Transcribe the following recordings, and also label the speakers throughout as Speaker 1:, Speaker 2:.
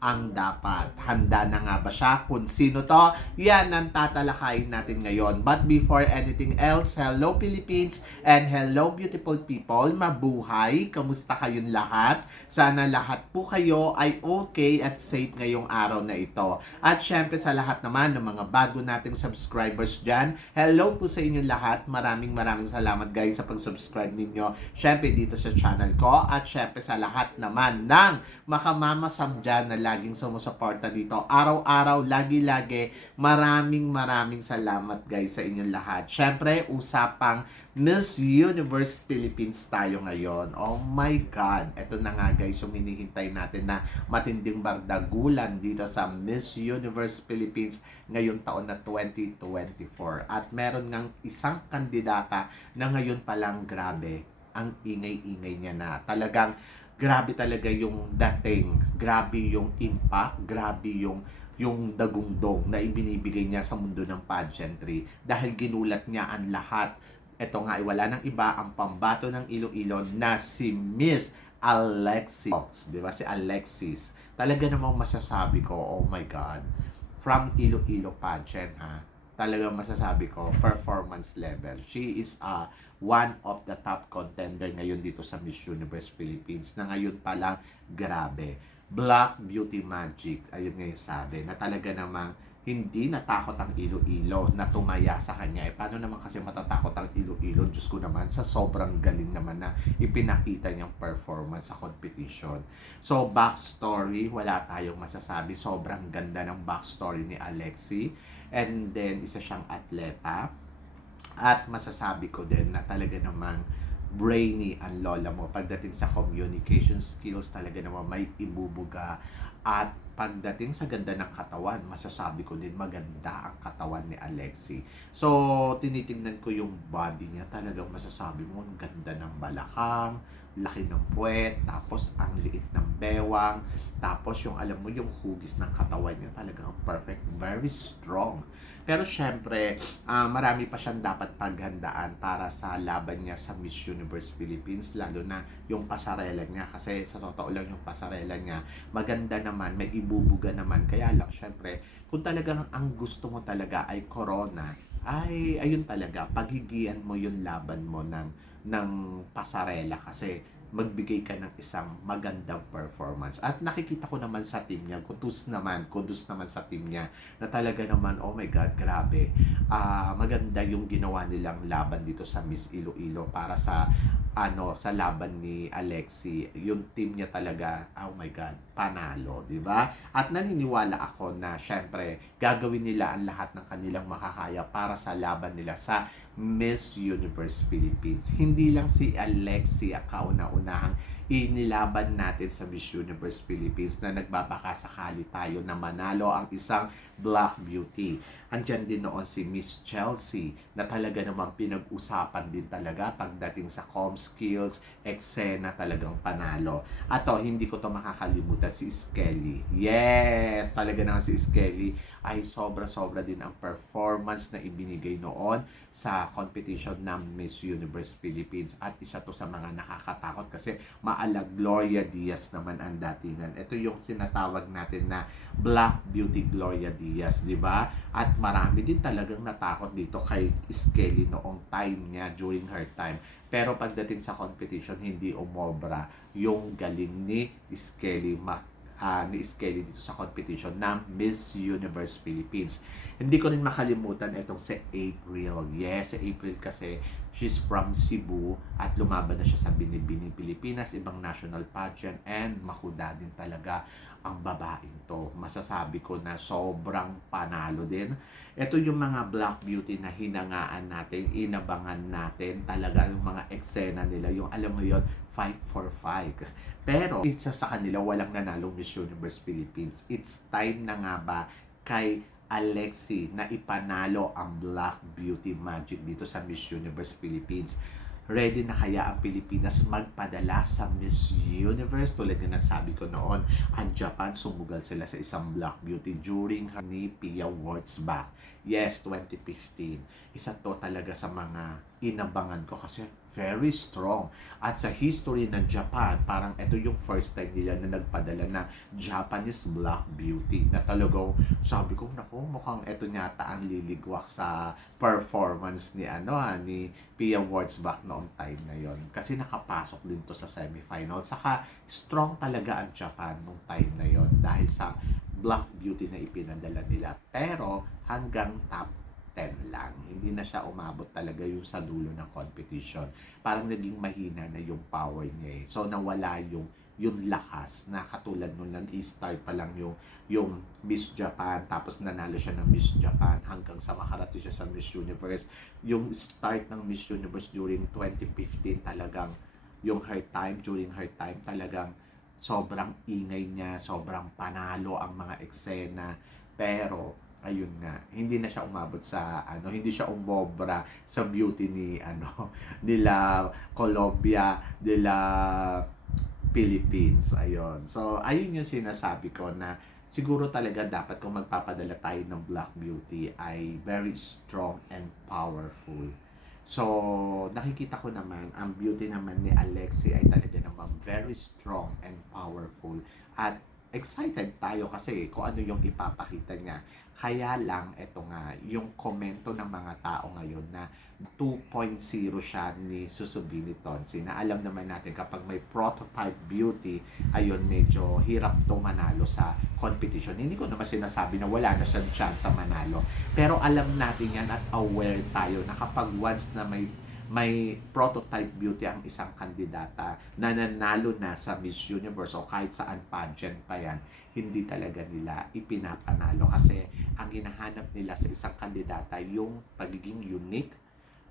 Speaker 1: ang dapat? Handa na nga ba siya? Kung sino to? Yan ang tatalakayin natin ngayon. But before anything else, hello Philippines and hello beautiful people. Mabuhay! Kamusta kayong lahat? Sana lahat po kayo ay okay at safe ngayong araw na ito. At syempre sa lahat naman ng mga bago nating subscribers dyan, hello po sa inyo lahat. Maraming maraming salamat guys sa pag-subscribe ninyo. Syempre dito sa channel ko at syempre sa lahat naman ng makamamasam dyan na laging sumusuporta dito. Araw-araw, lagi-lagi, maraming maraming salamat guys sa inyong lahat. Syempre, usapang Miss Universe Philippines tayo ngayon. Oh my God! Ito na nga guys yung hinihintay natin na matinding bardagulan dito sa Miss Universe Philippines ngayong taon na 2024. At meron ngang isang kandidata na ngayon palang grabe ang ingay-ingay niya na talagang grabe talaga yung dating, grabe yung impact, grabe yung yung dagundong na ibinibigay niya sa mundo ng pageantry dahil ginulat niya ang lahat. Ito nga ay wala nang iba ang pambato ng Iloilo na si Miss Alexis. Di ba? Si Alexis. Talaga namang masasabi ko, oh my God, from Iloilo pageant ha, talaga masasabi ko, performance level. She is a one of the top contender ngayon dito sa Miss Universe Philippines na ngayon pa lang grabe. Black Beauty Magic, ayun nga yung sabi, na talaga namang hindi natakot ang Iloilo na tumaya sa kanya. Eh, paano naman kasi matatakot ang Iloilo? Diyos ko naman, sa sobrang galing naman na ipinakita niyang performance sa competition. So, backstory, wala tayong masasabi. Sobrang ganda ng backstory ni Alexi. And then, isa siyang atleta. At masasabi ko din na talaga namang brainy ang lola mo pagdating sa communication skills. Talaga naman may ibubuga. At pagdating sa ganda ng katawan masasabi ko din maganda ang katawan ni Alexi. So tinitingnan ko yung body niya. Talagang masasabi mo ang ganda ng balakang laki ng puwet tapos ang liit ng bewang. Tapos yung alam mo yung hugis ng katawan niya talagang perfect. Very strong pero syempre, uh, marami pa siyang dapat paghandaan para sa laban niya sa Miss Universe Philippines, lalo na yung pasarela niya. Kasi sa totoo lang yung pasarela niya, maganda naman, may ibubuga naman. Kaya lang, syempre, kung talagang ang gusto mo talaga ay corona, ay ayun talaga, paghigian mo yung laban mo ng, ng pasarela kasi magbigay ka ng isang magandang performance. At nakikita ko naman sa team niya, kudos naman, kudos naman sa team niya, na talaga naman, oh my God, grabe. Uh, maganda yung ginawa nilang laban dito sa Miss Iloilo para sa ano sa laban ni Alexi yung team niya talaga oh my god panalo di ba at naniniwala ako na syempre gagawin nila ang lahat ng kanilang makakaya para sa laban nila sa Miss Universe Philippines hindi lang si Alexi ang kauna-unahang inilaban natin sa Miss Universe Philippines na nagbabaka sakali tayo na manalo ang isang Black Beauty. Andyan din noon si Miss Chelsea na talaga namang pinag-usapan din talaga pagdating sa com skills, eksena talagang panalo. At to, hindi ko to makakalimutan si Skelly. Yes! Talaga naman si Skelly ay sobra-sobra din ang performance na ibinigay noon sa competition ng Miss Universe Philippines. At isa to sa mga nakakatakot kasi maala Gloria Diaz naman ang datingan. Ito yung sinatawag natin na Black Beauty Gloria Diaz, di ba? At marami din talagang natakot dito kay Skelly noong time niya, during her time. Pero pagdating sa competition, hindi umobra yung galing ni Skelly Mac uh, ni Skelly dito sa competition ng Miss Universe Philippines. Hindi ko rin makalimutan itong si April. Yes, si April kasi she's from Cebu at lumaban na siya sa Binibini Pilipinas, ibang national pageant and makuda din talaga ang babaeng to. Masasabi ko na sobrang panalo din. Ito yung mga Black Beauty na hinangaan natin, inabangan natin talaga yung mga eksena nila, yung alam mo yon fight for fight. Pero, isa sa kanila, walang nanalong Miss Universe Philippines. It's time na nga ba kay Alexi na ipanalo ang Black Beauty Magic dito sa Miss Universe Philippines. Ready na kaya ang Pilipinas magpadala sa Miss Universe? Tulad nga ng sabi ko noon, ang Japan sumugal sila sa isang Black Beauty during her ni Pia Wurtzbach. Yes, 2015. Isa to talaga sa mga inabangan ko kasi very strong. At sa history ng Japan, parang ito yung first time nila na nagpadala na Japanese Black Beauty na talagang sabi ko, naku, mukhang ito yata ang liligwak sa performance ni ano ha, ni Pia Wurtzbach noong time na yon Kasi nakapasok din to sa semifinal. Saka strong talaga ang Japan noong time na yon dahil sa Black Beauty na ipinadala nila. Pero hanggang top 10 lang. Hindi na siya umabot talaga yung sa dulo ng competition. Parang naging mahina na yung power niya eh. So nawala yung yung lakas na katulad nung nag-start pa lang yung yung Miss Japan tapos nanalo siya ng Miss Japan hanggang sa makarating siya sa Miss Universe. Yung start ng Miss Universe during 2015 talagang yung her time during her time talagang sobrang ingay niya, sobrang panalo ang mga eksena pero ayun nga, hindi na siya umabot sa ano, hindi siya umobra sa beauty ni ano nila Colombia, nila Philippines. Ayun. So, ayun yung sinasabi ko na siguro talaga dapat kung magpapadala tayo ng Black Beauty ay very strong and powerful. So, nakikita ko naman, ang beauty naman ni Alexi ay talaga naman very strong and powerful. At excited tayo kasi kung ano yung ipapakita niya. Kaya lang, eto nga, yung komento ng mga tao ngayon na 2.0 siya ni Susubini Tonsi na alam naman natin kapag may prototype beauty, ayun, medyo hirap to manalo sa competition. Hindi ko naman sinasabi na wala na siyang chance sa manalo. Pero alam natin yan at aware tayo na kapag once na may may prototype beauty ang isang kandidata na nanalo na sa Miss Universe o kahit saan pageant pa yan, hindi talaga nila ipinapanalo. Kasi ang hinahanap nila sa isang kandidata yung pagiging unique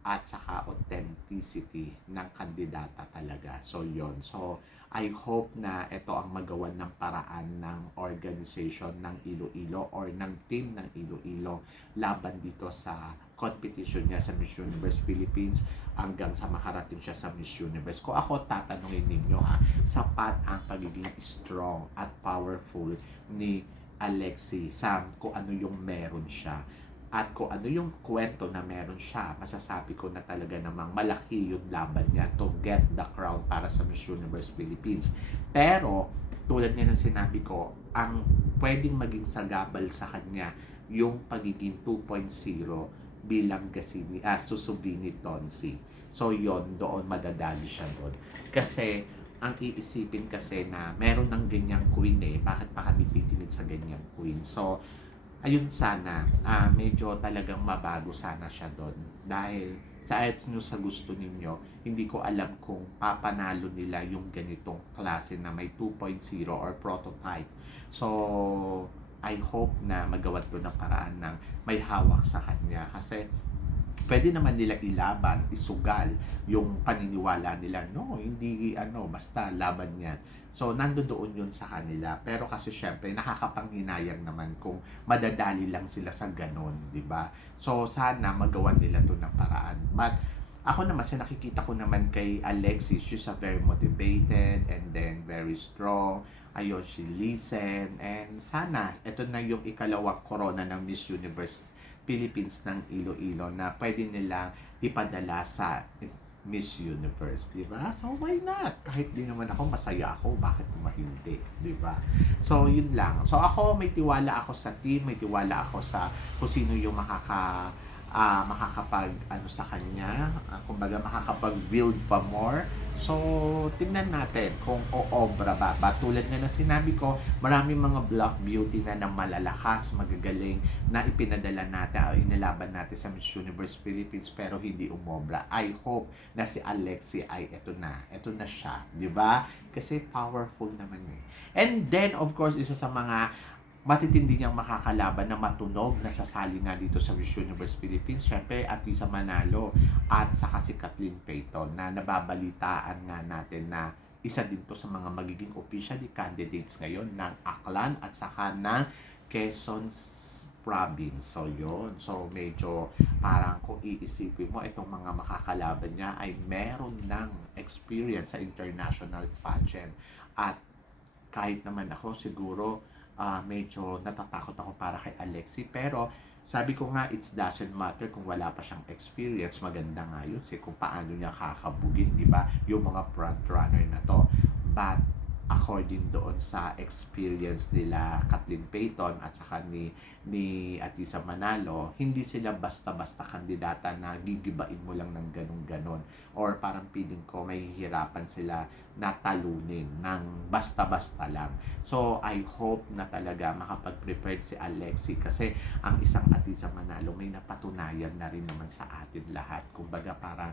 Speaker 1: at saka authenticity ng kandidata talaga. So, yon So, I hope na ito ang magawan ng paraan ng organization ng Iloilo or ng team ng Iloilo laban dito sa competition niya sa Miss Universe Philippines hanggang sa makarating siya sa Miss Universe. Kung ako tatanungin ninyo ha, sapat ang pagiging strong at powerful ni Alexi Sam kung ano yung meron siya at kung ano yung kwento na meron siya, masasabi ko na talaga namang malaki yung laban niya to get the crown para sa Miss Universe Philippines. Pero, tulad niya ng sinabi ko, ang pwedeng maging sagabal sa kanya yung pagiging 2.0 bilang Gasini, ah, Susubini Tonsi. So, yon doon madadali siya doon. Kasi, ang iisipin kasi na meron ng ganyang queen eh, bakit pa kami titinid sa ganyang queen? So, ayun sana, ah, medyo talagang mabago sana siya doon. Dahil sa nyo sa gusto ninyo, hindi ko alam kung papanalo nila yung ganitong klase na may 2.0 or prototype. So, I hope na magawa to ng paraan ng may hawak sa kanya. Kasi pwede naman nila ilaban, isugal yung paniniwala nila. No, hindi ano, basta laban yan. So, nandoon yun sa kanila. Pero kasi syempre, nakakapanghinayang naman kung madadali lang sila sa ganon, di ba? So, sana magawan nila to ng paraan. But, ako naman, sa nakikita ko naman kay Alexis, she's a very motivated and then very strong. Ayun, she listen. And sana, ito na yung ikalawang corona ng Miss Universe Philippines ng Iloilo na pwede nila ipadala sa Miss Universe, di ba? So, why not? Kahit di naman ako, masaya ako. Bakit naman hindi? Di ba? So, yun lang. So, ako, may tiwala ako sa team, may tiwala ako sa kung sino yung makaka ah makakapag ano sa kanya, uh, kumbaga makakapag-build pa more. So, tingnan natin kung oobra ba. ba. Tulad nga na sinabi ko, maraming mga black beauty na na malalakas, magagaling na ipinadala natin o inilaban natin sa Miss Universe Philippines pero hindi umobra. I hope na si Alexi ay eto na. Eto na siya, ba? Kasi powerful naman eh. And then, of course, isa sa mga matitindi niyang makakalaban na matunog na sasali nga dito sa Miss Universe Philippines. Siyempre, at Lisa Manalo at saka si Kathleen Payton na nababalitaan nga natin na isa din to sa mga magiging officially candidates ngayon ng Aklan at saka ng Quezon province. So, yon So, medyo parang kung iisipin mo, itong mga makakalaban niya ay meron ng experience sa international pageant. At kahit naman ako, siguro, ah, medyo natatakot ako para kay Alexi. Pero, sabi ko nga, it doesn't matter kung wala pa siyang experience. Maganda nga yun. Kasi kung paano niya kakabugin, di ba? Yung mga front runner na to. But, according doon sa experience nila Kathleen Payton at saka ni ni Atisa Manalo, hindi sila basta-basta kandidata na gigibain mo lang ng ganun-ganon or parang feeling ko may hihirapan sila na talunin ng basta-basta lang. So, I hope na talaga makapag-prepared si Alexi kasi ang isang Atisa Manalo may napatunayan na rin naman sa atin lahat. Kumbaga parang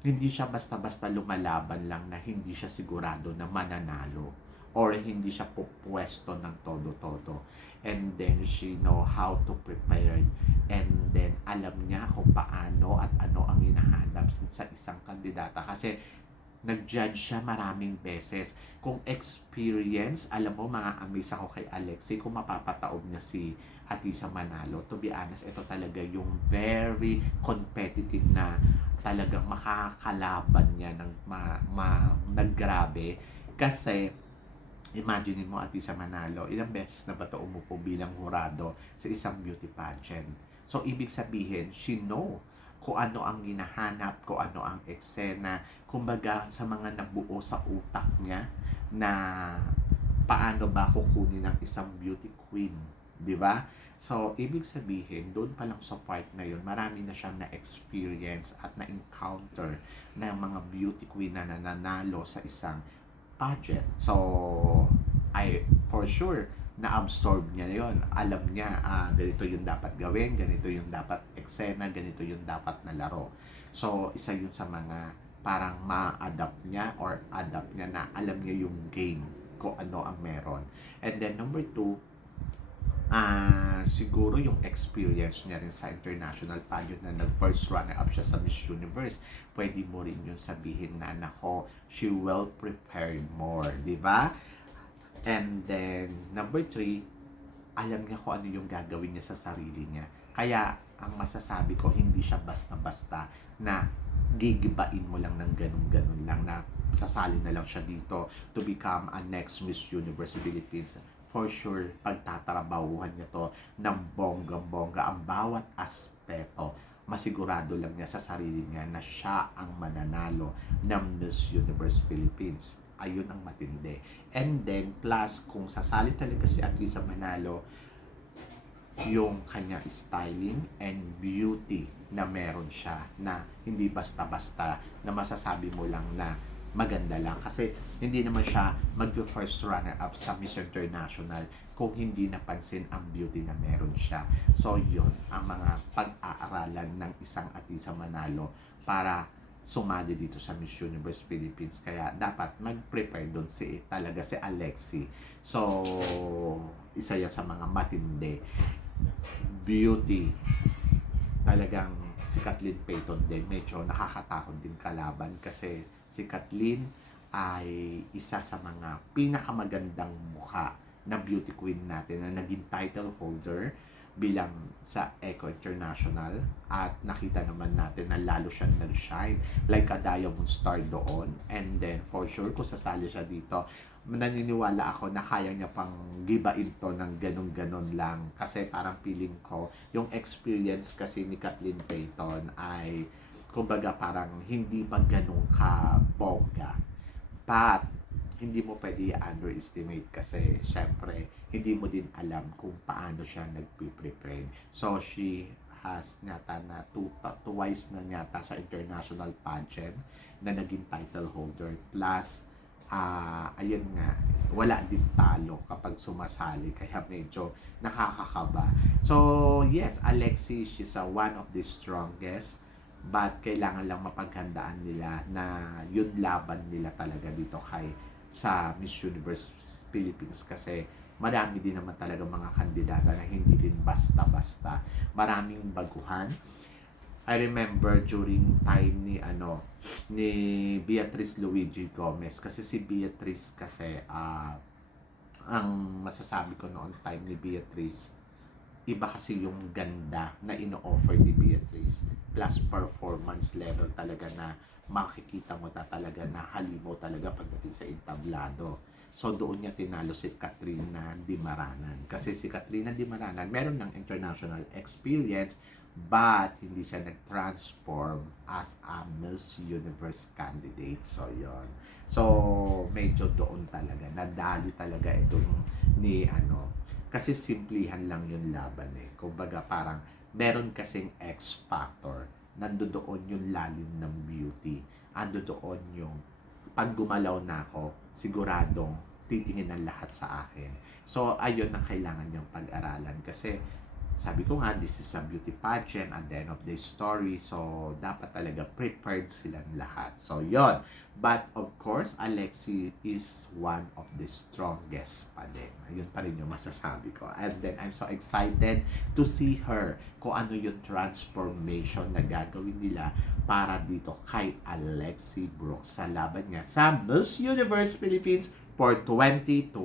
Speaker 1: hindi siya basta-basta lumalaban lang na hindi siya sigurado na mananalo or hindi siya pupwesto ng todo-todo. And then she know how to prepare and then alam niya kung paano at ano ang hinahanap sa isang kandidata kasi nag-judge siya maraming beses. Kung experience, alam mo, mga amaze ako kay Alexi kung mapapataob niya si Atisa Manalo. To be honest, ito talaga yung very competitive na talagang makakalaban niya ng ma, ma, naggrabe. Kasi, imagine mo Atisa Manalo, ilang beses na ba ito umupo bilang hurado sa isang beauty pageant. So, ibig sabihin, she know kung ano ang hinahanap, kung ano ang eksena, kumbaga sa mga nabuo sa utak niya na paano ba kukunin ng isang beauty queen, di ba? So, ibig sabihin, doon pa lang sa part na yun, marami na siyang na-experience at na-encounter ng mga beauty queen na nananalo sa isang pageant. So, I, for sure, na-absorb niya yon Alam niya, ah, ganito yung dapat gawin, ganito yung dapat eksena, ganito yung dapat na laro. So, isa yun sa mga parang ma-adapt niya or adapt niya na alam niya yung game kung ano ang meron. And then number two, ah siguro yung experience niya rin sa international pageant na nag-first runner-up siya sa Miss Universe, pwede mo rin yun sabihin na, nako, she will prepare more, di ba? And then, number three, alam niya kung ano yung gagawin niya sa sarili niya. Kaya, ang masasabi ko, hindi siya basta-basta na gigibain mo lang ng ganun-ganun lang na sasali na lang siya dito to become a next Miss Universe Philippines for sure, pagtatrabahuhan niya to ng bonggang-bongga ang bawat aspeto masigurado lang niya sa sarili niya na siya ang mananalo ng Miss Universe Philippines. Ayun ang matindi. And then, plus, kung sasali talaga si Atrisa Manalo, yung kanya styling and beauty na meron siya na hindi basta-basta na masasabi mo lang na maganda lang kasi hindi naman siya mag-first runner up sa Miss International kung hindi napansin ang beauty na meron siya. So yun ang mga pag-aaralan ng isang Atisa Manalo para sumali dito sa Miss Universe Philippines. Kaya dapat mag-prepare doon si talaga si Alexi. So isa yan sa mga matindi. Beauty. Talagang si Kathleen Payton din medyo nakakatakot din kalaban kasi si Kathleen ay isa sa mga pinakamagandang mukha na beauty queen natin na naging title holder bilang sa Eco International. At nakita naman natin na lalo siyang nag-shine like a diamond star doon. And then for sure kung sasali siya dito naniniwala ako na kaya niya pang gibain to ng ganun-ganon lang. Kasi parang feeling ko yung experience kasi ni Kathleen Payton ay kumbaga parang hindi pa ganun ka bongga. But, hindi mo pwede underestimate kasi syempre hindi mo din alam kung paano siya nagpe-prepare. So she has nata na two, twice na yata sa international pageant na naging title holder plus uh, ayun nga wala din talo kapag sumasali kaya medyo nakakakaba. So yes, Alexi she's a one of the strongest but kailangan lang mapaghandaan nila na yun laban nila talaga dito kay sa Miss Universe Philippines kasi marami din naman talaga mga kandidata na hindi rin basta-basta. Maraming baguhan. I remember during time ni ano ni Beatrice Luigi Gomez kasi si Beatrice kasi uh, ang masasabi ko noon time ni Beatrice iba kasi yung ganda na ino-offer ni Beatrice plus performance level talaga na makikita mo ta talaga na halimaw talaga pagdating sa entablado. So doon niya tinalo si Katrina Dimaranan. Kasi si Katrina Dimaranan meron ng international experience but hindi siya nag-transform as a Miss Universe candidate. So yon. So medyo doon talaga nadali talaga itong ni ano kasi simplihan lang yung laban eh. Kumbaga parang meron kasing X factor. Nandoon yung lalim ng beauty. Ando doon yung pag gumalaw na ako, siguradong titingin ng lahat sa akin. So, ayun ang kailangan niyang pag-aralan kasi sabi ko nga, this is a beauty pageant at the end of the story. So, dapat talaga prepared silang lahat. So, yon But, of course, Alexi is one of the strongest pa din. Ayun pa rin yung masasabi ko. And then, I'm so excited to see her kung ano yung transformation na gagawin nila para dito kay Alexi Brooks sa laban niya sa Miss Universe Philippines for 2024.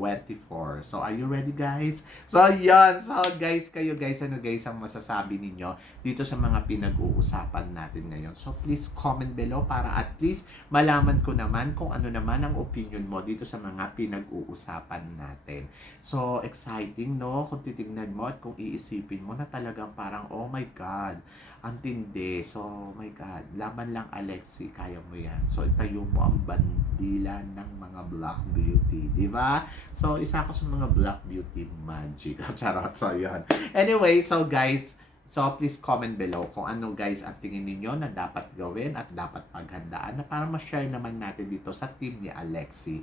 Speaker 1: So, are you ready guys? So, yon So, guys, kayo guys, ano guys ang masasabi ninyo dito sa mga pinag-uusapan natin ngayon? So, please comment below para at least malaman ko naman kung ano naman ang opinion mo dito sa mga pinag-uusapan natin. So, exciting, no? Kung titignan mo at kung iisipin mo na talagang parang, oh my God, ang tindi. So, my God, laban lang Alexi, kaya mo yan. So, itayo mo ang bandila ng mga Black Beauty, di ba? So, isa ako sa mga Black Beauty magic. Charot, so yun. Anyway, so guys, so please comment below kung ano guys ang tingin ninyo na dapat gawin at dapat paghandaan na para ma-share naman natin dito sa team ni Alexi.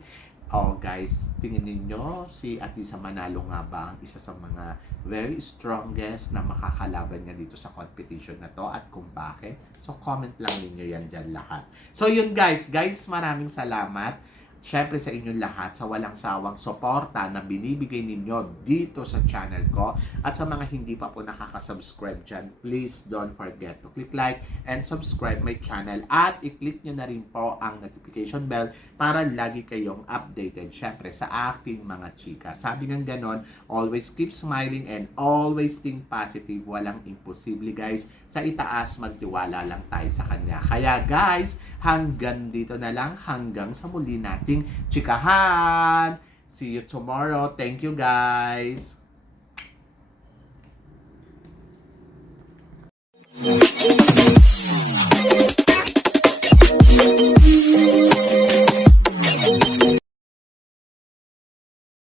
Speaker 1: Oh guys, tingin ninyo si Atisa Manalo nga ba ang isa sa mga very strongest na makakalaban niya dito sa competition na to at kung bakit? So comment lang ninyo yan dyan lahat. So yun guys, guys maraming salamat. Siyempre sa inyong lahat sa walang sawang suporta na binibigay ninyo dito sa channel ko at sa mga hindi pa po nakaka-subscribe dyan, please don't forget to click like and subscribe my channel at i-click nyo na rin po ang notification bell para lagi kayong updated syempre sa aking mga chika. Sabi ng ganon, always keep smiling and always think positive. Walang imposible guys. Sa itaas, magtiwala lang tayo sa kanya. Kaya guys, hanggang dito na lang. Hanggang sa muli nating chikahan. See you tomorrow. Thank you guys.